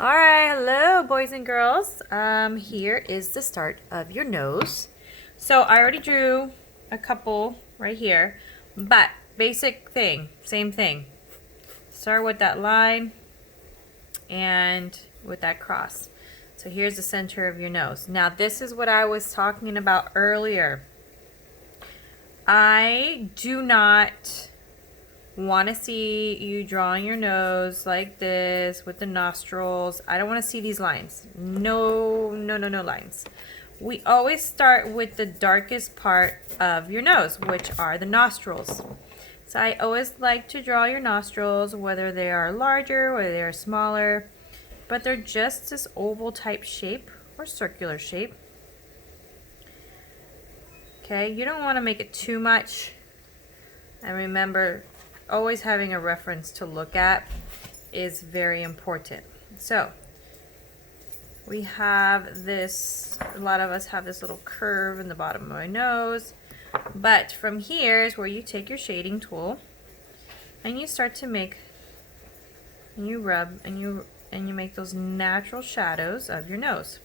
All right, hello, boys and girls. Here is the start of your nose. So I already drew a couple right here, but basic thing, same thing. Start with that line and with that cross. So here's the center of your nose. Now this is what I was talking about earlier. I do not want to see you drawing your nose like this with the nostrils. I don't want to see these lines. No, no, no, no lines. We always start with the darkest part of your nose, which are the nostrils. So I always like to draw your nostrils, whether they are larger, whether they are smaller, but they're just this oval type shape or circular shape. Okay, you don't want to make it too much. And remember, always having a reference to look at is very important. So we have this, a lot of us have this little curve in the bottom of my nose, but from here is where you take your shading tool and you start to make, and you rub and you make those natural shadows of your nose.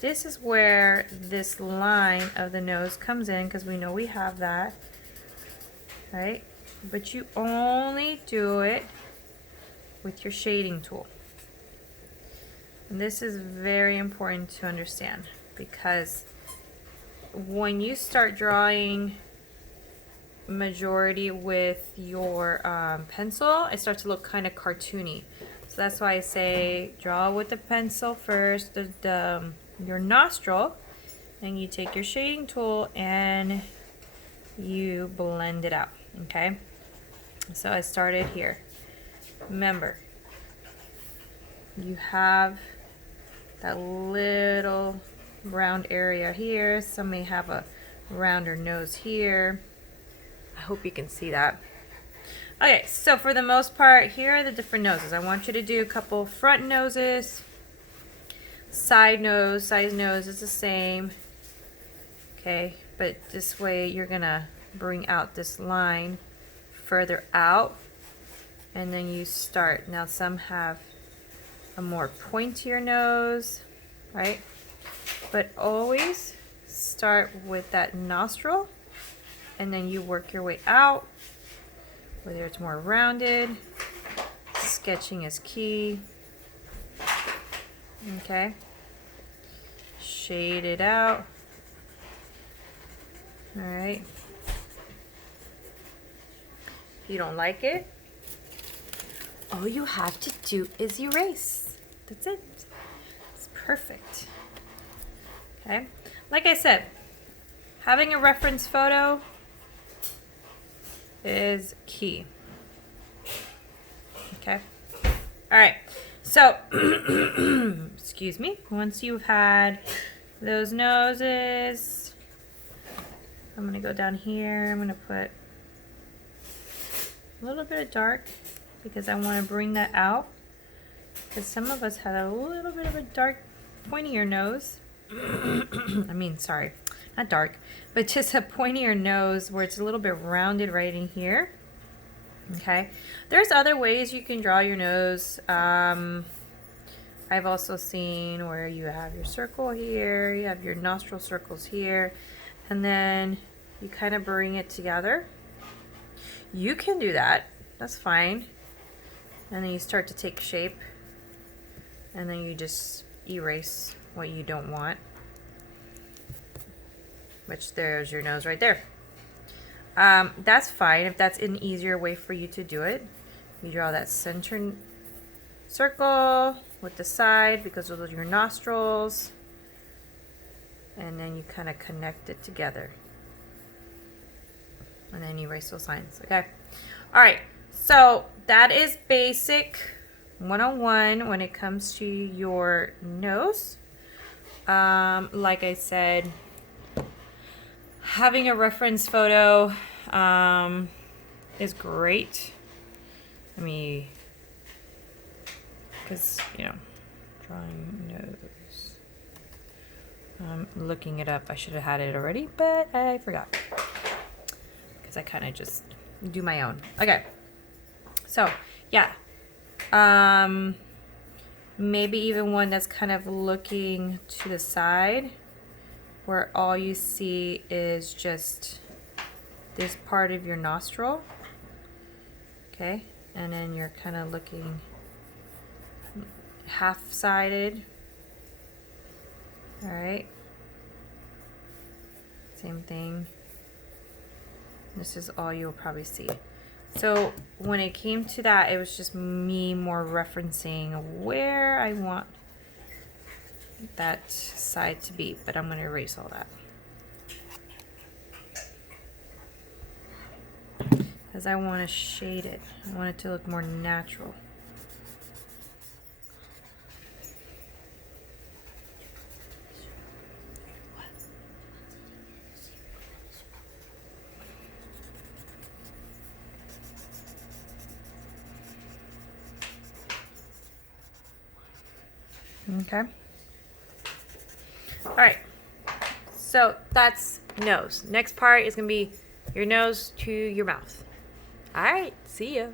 This is where this line of the nose comes in, because we know we have that, right? But you only do it with your shading tool. And this is very important to understand, because when you start drawing majority with your pencil, it starts to look kind of cartoony. So that's why I say draw with the pencil first, your nostril, and you take your shading tool and you blend it out. Okay, so I started here. Remember, you have that little round area here. Some may have a rounder nose here. I hope you can see that. Okay, so for the most part, here are the different noses. I want you to do a couple front noses, side nose is the same. Okay, but this way you're gonna bring out this line further out, and then you start. Now some have a more pointier nose, right? But always start with that nostril, and then you work your way out, whether it's more rounded. Sketching is key. Okay, shade it out. All right. If you don't like it, all you have to do is erase. That's it. It's perfect. Okay. Like I said, having a reference photo is key. Okay. All right. So, excuse me. Once you've had those noses, I'm going to go down here. I'm going to put a little bit of dark because I want to bring that out. Because some of us had a little bit of a dark, pointier nose. I mean, sorry, not dark, but just a pointier nose where it's a little bit rounded right in here. Okay, there's other ways you can draw your nose. I've also seen where you have your circle here, you have your nostril circles here, and then you kind of bring it together. You can do that, that's fine. And then you start to take shape, and then you just erase what you don't want, which there's your nose right there. That's fine if that's an easier way for you to do it. You draw that center circle with the side because those are your nostrils, and then you kind of connect it together, and then you erase those lines. Okay, all right, so that is basic 101 when it comes to your nose. Like I said, having a reference photo is great. I mean, because, you know, drawing nose. I'm looking it up. I should have had it already, but I forgot. Because I kind of just do my own. Okay. So, yeah. Maybe even one that's kind of looking to the side, where all you see is just this part of your nostril. Okay, and then you're kind of looking half-sided. All right, same thing. This is all you'll probably see. So when it came to that, it was just me more referencing where I want that side to be, but I'm going to erase all that. Because I want to shade it. I want it to look more natural. Okay. All right. So that's nose. Next part is going to be your nose to your mouth. All right. See ya.